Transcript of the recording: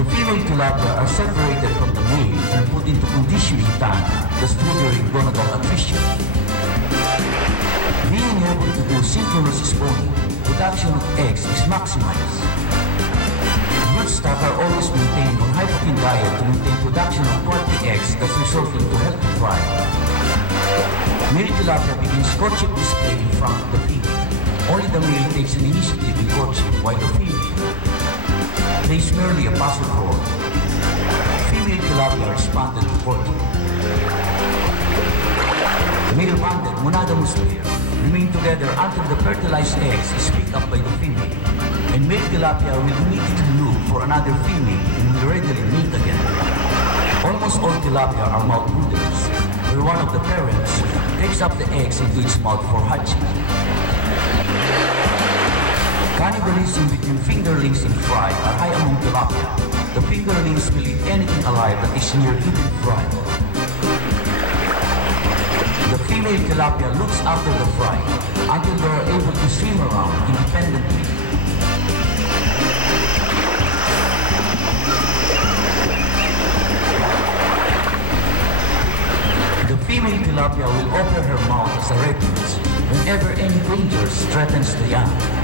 The female tilapia are separated from the male and put into conditioning tank, thus triggering gonadal attrition. Being able to do synchronous spawning, production of eggs is maximized. Broodstock are always maintained on high protein diet to maintain production of quality eggs that result into healthy fry. Male tilapia begins courtship display in front of the female. Only the male takes an initiative in courtship, while the female plays merely a passive role. Female tilapia are responded to courtship. Male-banded monogamous pair remain together until the fertilized eggs is picked up by the female, and male tilapia will immediately look for another female and will readily meet again. Almost all tilapia are mouth brooders, where one of the parents takes up the eggs into its mouth for hatching. Cannibalism between fingerlings and fry are high among tilapia. The fingerlings will eat anything alive that is near hidden fry. The female tilapia looks after the fry until they are able to swim around independently. The female tilapia will open her mouth as a refuge whenever any danger threatens the young.